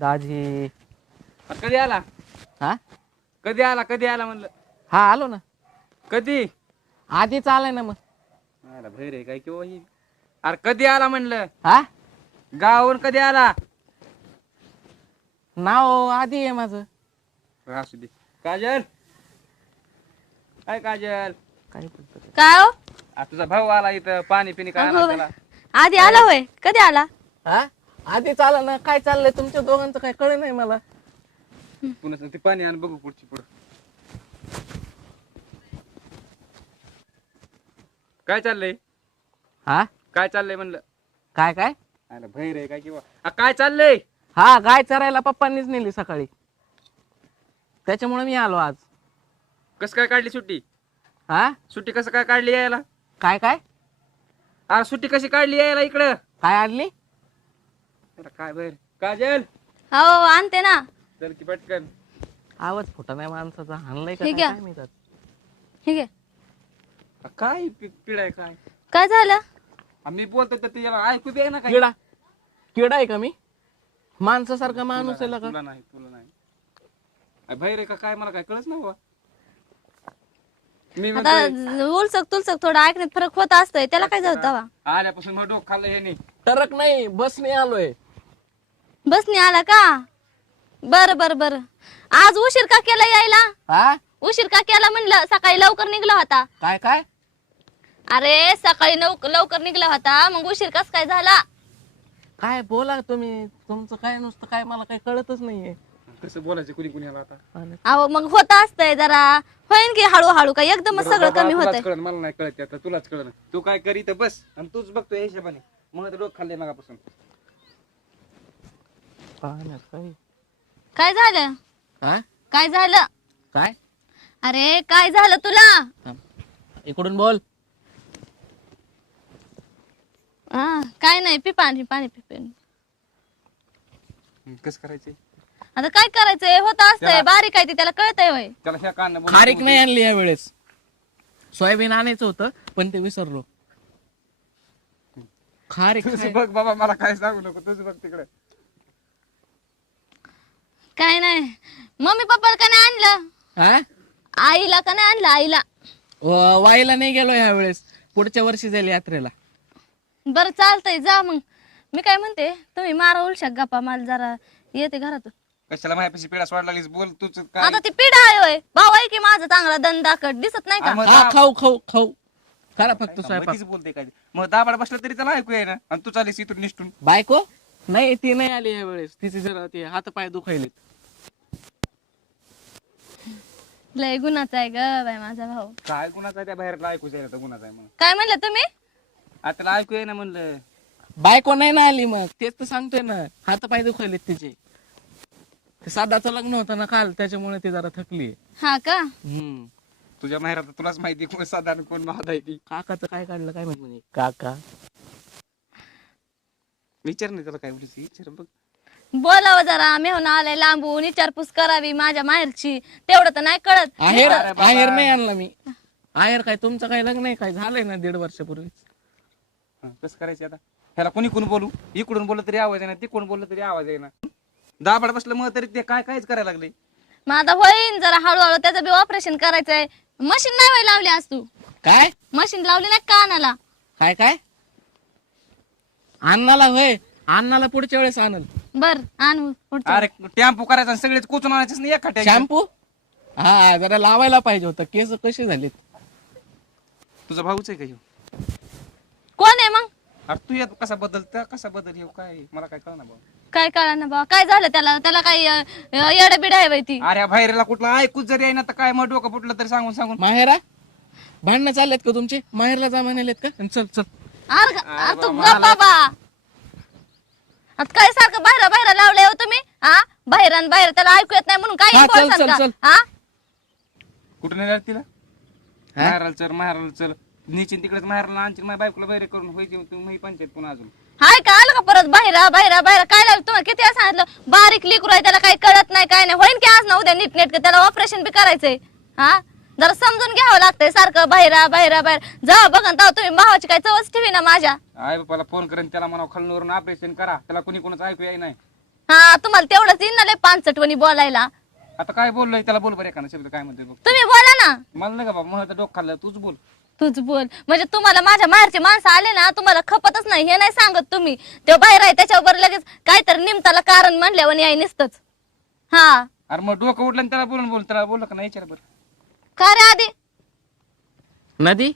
दाजी. कधी आला? हा कधी आला म्हणलं? हा आलो ना. कधी आधीच आलाय ना मग. आला भैर आहे काय किंवा ही? अरे कधी आला म्हणलं? हा गावावरून कधी आला? नाव आधी आहे माझं. असू दे. काजल, काय काजल? काय बोलतो ते? काय हो? तुझा भाऊ आला इथं, पाणी पिणी काय अगं आणा बाई. त्याला. आधी आला होय? कधी आला? हा आधीच आला ना. काय चाललंय तुमच्या दोघांचं काय कळ नाही मला. पुन्हा ते पाणी आण बघू पुढची पुढं. काय चाललंय? हा काय चाललंय म्हणलं? काय काय आला भैर आहे काय किंवा काय चाललंय? हा गाय चरायला पप्पांनीच नेली सकाळी, त्याच्यामुळे मी आलो आज. कस काय काढली सुट्टी? हा सुट्टी कसं काय काढली यायला? काय काय अरे सुट्टी कशी काढली यायला इकडं? काय आणली? काय भैर? काजल, हो आणते ना. चल की पटकन. आवाज फुटा नाही माणसाचा. हाणलाय का ठीक काय आहे. काय माहित आज. ठीक आहे. काय पिढाय काय? काय झालं? मी बोलतो तर ते याला ऐकू दे ना काय. किडा किडा आहे का मी? माणसासारखा माणूस आहे का? तुला नाही भैर आहे का काय मला काय कळच ना बाबा. मी आता उलसक तुलसक थोडं ऐकण्यात फरक होत असतोय, त्याला काय झालं तवा? आल्यापासून मग डोकं खाल्लं हे नाही. टरक नाही बसने आलोय. बसने आला का? बर बर बर. आज उशीर का केला यायला? हा उशीर का केला म्हणलं? सकाळी लवकर निघला होता. काय काय अरे सकाळी लवकर निघला होता, मग उशीर कस काय झाला? काय बोला तुम्ही. तुमचं काय नुसतं काय मला काही कळतच नाहीये. कसं बोलायचं कुणी कुणी आला आता? हा अहो मग होत असतंय जरा. होईन की हळूहळू काय एकदमच सगळं कमी होतंय. कळण मला नाही कळत आता, तुलाच कळण. तू काय करी तर बस आणि तूच बघतो या हिशोबाने. मग डोकं खाल्ले मागापासून. काय झालं? हा काय झालं? काय अरे काय झालं तुला? इकडून बोल. हा काय नाही, पी पाणी पाणी पी पाणी. कसं करायचं? आता काय करायचंय? होत असतंय. बारीक आहे ती, त्याला कळतंय होय. त्याला ह्या कान खारीक नाही आणली या वेळेस. सोयाबीन आणायचं होतं पण ते विसरलो. खारीक तुझं बघ बाबा, मला काय सांगू नको. तुझं बघ तिकडे. काय नाही. मम्मी पप्पाला का नाही आणलं? हा आईला का नाही आणलं? आईला वाईला नाही गेलो या वेळेस. पुढच्या वर्षी जाईल यात्रेला. बरं चालतंय, जा मग. मी काय म्हणते, तुम्ही मारा उलशा गप्पा, मला जरा येते घरातून. कशाला माझ्यापाशी पिढा सोडला लागलीस? बोल तूच काय. आता ती पिढा आहे होय. भाऊ आहे की माझा चांगला दंडाकट, दिसत नाही का? हा खाऊ खाऊ खाऊ करा फक्त स्वयंपाक. मधीच बोलते काय. मग दाबाड बसला तरी त्याला ऐकू ना. आणि तू चालीस इथून निष्ठून. बायको नाही, ती नाही आली या वेळेस. तिचे जरा ते हात पाय दुखायले. लय गुन्हाचा आहे ग बाय माझा भाऊ. काय गुणाचा त्या बाहेरला ऐकू जाईल गुणाचा आहे म्हणून. काय म्हणलं तुम्ही? आता त्याला ऐकू ना म्हणलं. बायको नाही ना आली. मग तेच तर सांगतोय ना, हात पाय दुखायलेत तिचे. ते सादाचं लग्न होतं ना काल, त्याच्यामुळे ती जरा थकली. हा का? तुझ्या माहेरात तुलाच माहिती कोण साधारण कोण महादा आहे ती. काकाचं काय काढलं काय माहिती म्हणजे. काका विचार नाही त्याला काय बोलायचं. विचार बघ. बोलावं जरा, मेहून आलाय लांबून, विचारपूस करावी माझ्या माहेरची. तेवढं तर नाही कळत. आहेर आहेर नाही आणला मी. आहेर काय तुमचं काय लग्न आहे काय झालंय ना 1.5 वर्षापूर्वी. कसं करायचं आता? ह्याला कोणी कोण बोलू? इकडून बोललं तरी आवाज आहे ना, तिकडून बोललं तरी आवाज आहे ना. दाबाड बसलं मग तरी ते काय कायच करायला लागले. मग आता होईन जरा हळूहळू. त्याचं बी ऑपरेशन करायचंय. मशीन नाही व्हायला लावली आज तू? काय मशीन लावली नाही कानाला? काय काय अन्नाला होय. अन्नाला पुढच्या वेळेस आणल. बर आण पुढचं. अरे टेम्पो करायचा आणि सगळेच कोचून आणायचं नाही एका शॅम्पू हा जरा लावायला पाहिजे होतं. केस कसे झालेत. तुझा भाऊच आहे का ह्यो? कोण आहे मग? अरे तू येत कसा बदलता कसा बदल येऊ काय मला काय कळना भाऊ. काय कळा ना बाबा, काय झालं त्याला? त्याला काय येडं बिड आहे बाई ती? अरे बाहेरला कुठला ऐकूच जरी आहे ना तर काय मग डोकं फुटलं तरी सांगून सांगून. माहेरा भांडणं चाललेत का तुमचे? माहेरला जा म्हणालेत का? चल चल. अरे तू गप बाबा. आता काय सारखं बाहेर बाहेर लावलंय हो तुम्ही? हा बाहेर बाहेर, त्याला ऐकू येत नाही म्हणून हा, काय चल, बोलसान चल, का? चल. हा कुठं नेणार तिला? माहेराला चल निचिन तिकडेच माहेराला आणशील. माझ्या बायकोला बाहेर करून व्हायची तुम्ही पंचायत पुन्हा अजून. हाय का आलं का परत बाहेर बाहेर बाहेर? काय लागलं तुम्हाला? किती वेळा सांगितलं? बारीक लेकरू आहे, त्याला काही कळत नाही काय नाही. होईन की आज ना उद्या नीट नेटकं. त्याला ऑपरेशन बी करायचंय. हा जरा समजून घ्यावं लागतंय. सारखं बाहेर बाहेर बाहेर जा बघा ना. तुम्ही भावाची काय चवच ठेवी ना माझ्या. आई बापाला फोन करेन त्याला म्हणा खालून ऑपरेशन करा. त्याला कोणी कोणाच ऐकू याय नाही. हा तुम्हाला तेवढंच येईन ना लय पानचटवणी बोलायला. आता काय बोललोय त्याला बोल बरं एखादा शब्द काय म्हणतोय बघ. तुम्ही बोला ना. मला नाही का बाबा मला डोकं खाल्लं तूच बोल. तूच बोल म्हणजे तुम्हाला माझ्या माहेरची माणसं आले ना तुम्हाला खपतच नाही हे नाही सांगत तुम्ही. ते बाहेर आहे त्याच्यावर लगेच काहीतरी निमताला कारण म्हणल्यावर याय नसतच. हा अरे मग डोकं उठलं आणि त्याला बोल त्याला बोललं का नाही विचार बरं. का रे आधी नदी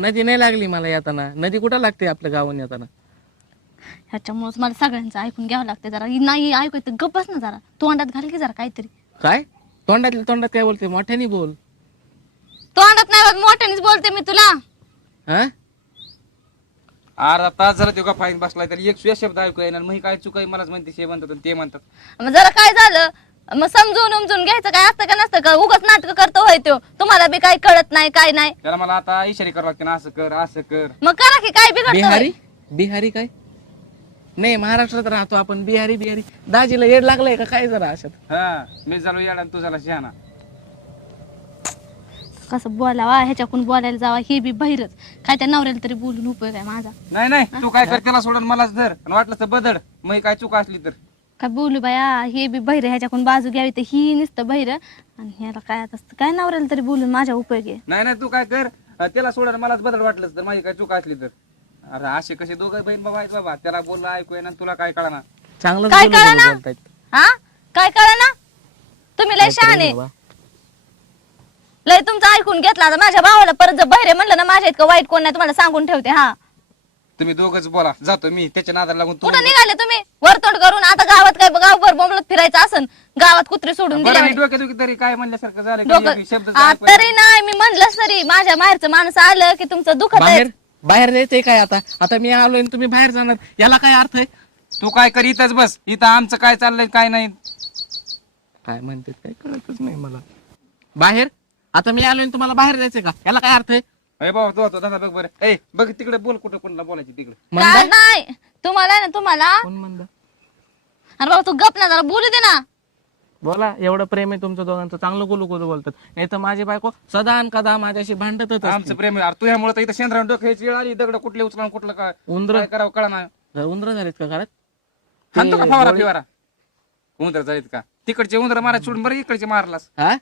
नदी नाही लागली मला येताना. नदी कुठं लागते आपल्या गावात येताना? ह्याच्यामुळेच मला सगळ्यांचं ऐकून घ्यावं लागतं जरा. नाही ऐकू तर गप्पच ना जरा तोंडात घाल की जरा काहीतरी. काय तोंडातल्या तोंडात काय बोलते? मोठ्याने बोल. तोंडात नाही होत, मोठ्यानेच बोलते मी तुला. हा अर्धा तास झाला तो का फाईन बसलाय त्याला एक सुद्धा शब्द ऐकू येणार. मग काय चुकाई मलाच म्हणते हे म्हणतात आणि ते म्हणतात. मग जरा काय झालं मग समजून उमजून घ्यायचं काय असतं का नसतं का? उगाच नाटक करतो होय तो. तुम्हाला बी काही कळत नाही काय नाही. त्याला मला आता इशारे करावं लागते ना असं कर असं कर. मग करा की काय बिघडतं बिहारी होय? बिहारी काय नाही महाराष्ट्रात राहतो आपण. बिहारी बिहारी दाजीला येड लागलंय का काय जरा अशात? हा मी झालो येडा आणि तू झाला शहाणा. कसं बोलावा ह्याच्याकडून बोलायला जावा हे बी बाहेरच. काय त्या नवऱ्याला तरी बोलून उपयोग आहे माझा. नाही नाही तू काय कर त्याला सोडून मलाच धर आणि वाटलं तर बदड मग काय चुका असली तर. काय बोलू बाया हे बी बहिर ह्याच्याकडून बाजू घ्यावी तर ही नुसतं बहिर आणि ह्याला काय असतं काय नवऱ्याला तरी बोलून माझ्या उपयोग आहे. नाही नाही तू काय कर त्याला सोडून मलाच बदड वाटलंच तर माझी काय चुका असली तर. अरे असे कसे दोघं बहीण बाबा आहेत बाबा. त्याला बोलला ऐकू येणार तुला काय कळणार. चांगलं काय कळना हा काय कळना तुम्ही लय शहाणे लय तुमचं ऐकून घेतला. आता माझ्या भावाला परत जर बहिरे म्हणलं ना माझ्या इतकं वाईट कोण नाही तुम्हाला सांगून ठेवते. हा तुम्ही दोघंच बोला जातो मी त्याच्या नादाला लागून तू कुठं निघाले तुम्ही वरतोड करून? आता गावात काय गावभर बोंबलत फिरायचं असन गावात कुत्री सोडून बरं दिले मी डोक्यात तरी काय म्हणल्यासारखं झालं की डोकं एक शब्द आ, तरी नाही मी म्हणलंच तरी माझ्या माहेरचं माणूस आलं की तुमचं दुखत आहे. बाहेर बाहेर जायचंय काय आता? आता मी आलोय आणि तुम्ही बाहेर जाणार याला काय अर्थ आहे? तू काय कर इथंच बस. इथं आमचं काय चाललंय काय नाही. काय म्हणते काय कळतच नाही मला. बाहेर आता मी आलोय आणि तुम्हाला बाहेर जायचंय का? याला काय अर्थ आहे? अरे बाबा तू होतो दादा बघ बरं. ए बघ तिकडे बोल कुठं कोणाला बोलायची तिकडे. काय नाही तुम्हाला ना तुम्हाला कोण म्हणलं? अरे बाबा तू गप ना जरा बोलू दे ना. बोला एवढं प्रेम आहे तुमचं दोघांचं. चांगलं गोलू गोलू बोलतात. नाही तर माझी बायको सदा आणि कदा माझ्याशी भांडतच असते. आमचं प्रेम आहे. तू ह्यामुळे तर इथं शेंद्रावून डोक्याची वेळ आली. दगड कुठले उचला कुठलं काय उंदर काय करावं कळा ना. उंदर झालेत का घरात? हाणतो का फवारा फिवारा? उंदर झालीत का? तिकडचे उंदर मारा सोडून बरं इकडचे मारलास. हा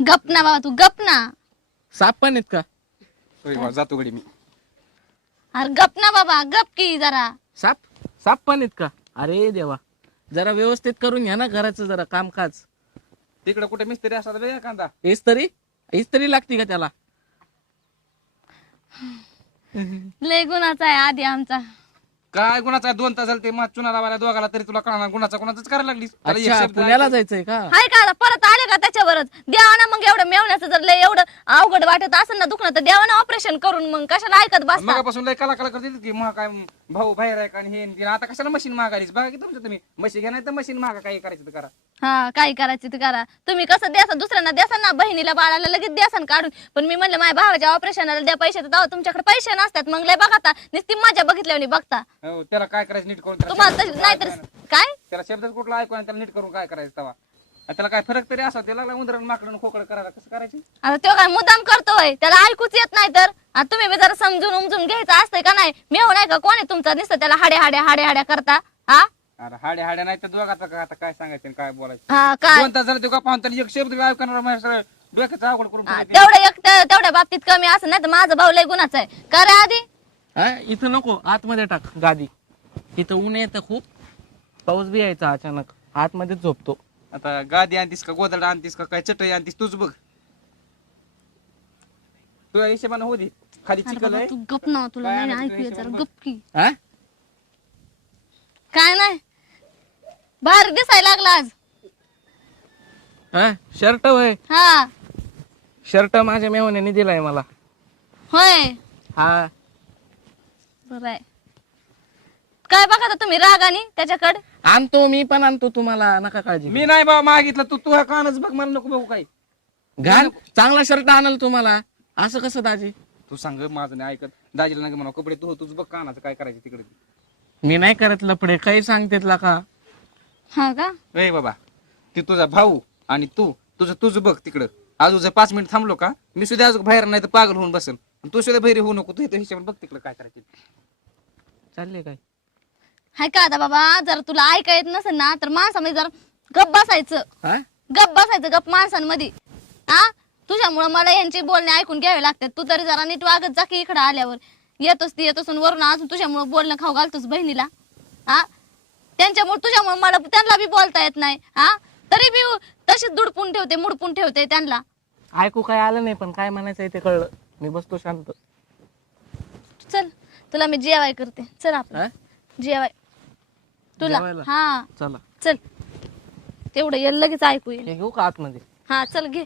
गप ना बाबा तू गप ना. साप पण आहेत का? होय बा, जातो गडी मी. अरे गप ना बाबा गप की जरा. साप साप पण आहेत का? अरे देवा जरा व्यवस्थित करून घ्या ना घराचं जरा कामकाज. तिकडे कुठे मिस्त्री असतात बे एखादा. इस्त्री लागती का त्याला? लय गुणाचा आहे आधी आमचा. काय गुणाचा 2 तास झाले ते मग चुना लावायला दोघाला तरी तुला कळणार गुणाचा कोणाचाच करायला लागलीस. त्याला एक अच्छा शब्द पुण्याला जायचंय का? हाय का आता परत आले का त्याच्यावरच द्यावा ना. मग एवढं मेवण्याचं जर लय एवढं अवघड वाटत असेल ना दुखणं तर द्यावा ना ऑपरेशन करून. मग कशाला ऐकत बसता? मगापासून लय कला करते की मग काय भाऊ बाहेर आहे का आणि हे आणि ते. आता कशाला मशीन मागायलीस बघा की तुमचं तुम्ही मशीन घ्या नाही तर मशीन मागा काही करायचं तर करा. हा काय करायचं ते करा. तुम्ही कसं द्यासन दुसऱ्यांना द्यासन ना बहिणीला बाळाला लगेच द्यासन काढून. पण मी म्हणलं माझ्या भावाच्या ऑपरेशनला द्या पैसे तर तेव्हा तुमच्याकडे पैसे नसतात. मग लय बघा नुसती माझ्या बघितल्याने बघता हो, त्याला काय करायचं नीट करून त्याला तुम्हाला शब्द नाहीतर काय त्याला शब्दच कुठला ऐकू आणि त्याला नीट करून काय करायचं तेव्हा. आणि त्याला काय फरक तरी असा त्याला लागला उंदरण माकडं खोकड करायला कसं करायचं. आता तो काय मुद्दाम करतोय त्याला ऐकूच येत नाही तर. आता तुम्ही बी जरा समजून उमजून घ्यायचं असतंय का नाही? मेव नाही का कोण आहे तुमचा नुसतं त्याला हाड्या हाड्या करता. हा अरे हाड्या नाही तर दोघाचा का आता काय सांगायचं आणि काय बोलायचं. हा काय 2 तास झाले तो का पाहून त्याला एक शब्द ऐकणार माझ्या सरळ डोक्याचा अवघड करून हा, टाकते. तेवढ्या बाबतीत कमी असं नाही तर माझा भाऊ लय गुणाचा आहे. का रे आधी हा इथं नको आतमध्ये टाक गादी. इथं ऊन येतं खूप. पाऊस बी यायचा अचानक. आतमध्येच झोपतो. आता गादी आणतीस का गोदड आणतीस का काय चटई आणतीस तूच बघ. तुझ्या हिशेबानं होती खाली अरे चिकल बाबा, आहे. तू गप ना तुला काय नाही नाही, ऐकू येत तुझ्या जरा हिशोबाने गप की. हा काय नाही बाहेर दिसायला लागला आज. हा शर्ट होय. हा शर्ट माझ्या मेहण्याने दिलाय मला. होय हा बरं आहे. काय बघा आता तुम्ही रागाने त्याच्याकडे. आणतो मी पण आणतो तुम्हाला नका काळजी. मी नाही बाबा मागितलं तू तुझ्या कानच बघ मला नको बघू काही. घाल चांगला शर्ट आणल तुम्हाला. असं कसं दाजी? तू सांग माझं नाही ऐकत. दाजीला नाही म्हणा कपडे तू तुझ बघ कानाचं काय करायचं तिकडे. मी नाही करत लपडे काही सांगतेत का? हा का ए बाबा ती तुझा भाऊ आणि तू तुझं बघ तिकडं. अजून जर 5 मिनिट थांबलो का मी सुद्धा अजून बाहेर नाही तर पागल होऊन बसेल. तू सुद्धा बहिरी होऊ नको. तू हिशोब बघ तिकडं काय करायचं. चालले काय? हाय का आता बाबा, जर तुला ऐका येत नसेल ना तर माणसामध्ये जरा गप बसायचं. हा गप बसायचं, गप माणसांमध्ये. हा, तुझ्यामुळे मला यांची बोलणे ऐकून घ्यावे लागतात. तू तरी जरा नीट वागत जा की इकडे आल्यावर. येतोस आणि वरून अजून तुझ्यामुळे बोलणं खाऊ घालतोस बहिणीला. हा, त्यांच्यामुळे तुझ्यामुळे मला त्यांना बी बोलता येत नाही. हा, तरी बी तशीच दुडपून ठेवते, मुडपून ठेवते त्यांना. ऐकू काय आलं नाही, पण काय म्हणायचंय ते कळलं. मी बसतो शांत. चल, तुला मी जेवाय करते. चल आपण हा? जेवाय तुला. जेवायला? हा चला चल, तेवढं ये लगेच ऐकू येईल. हे घेऊ का आतमध्ये? हा चल घे.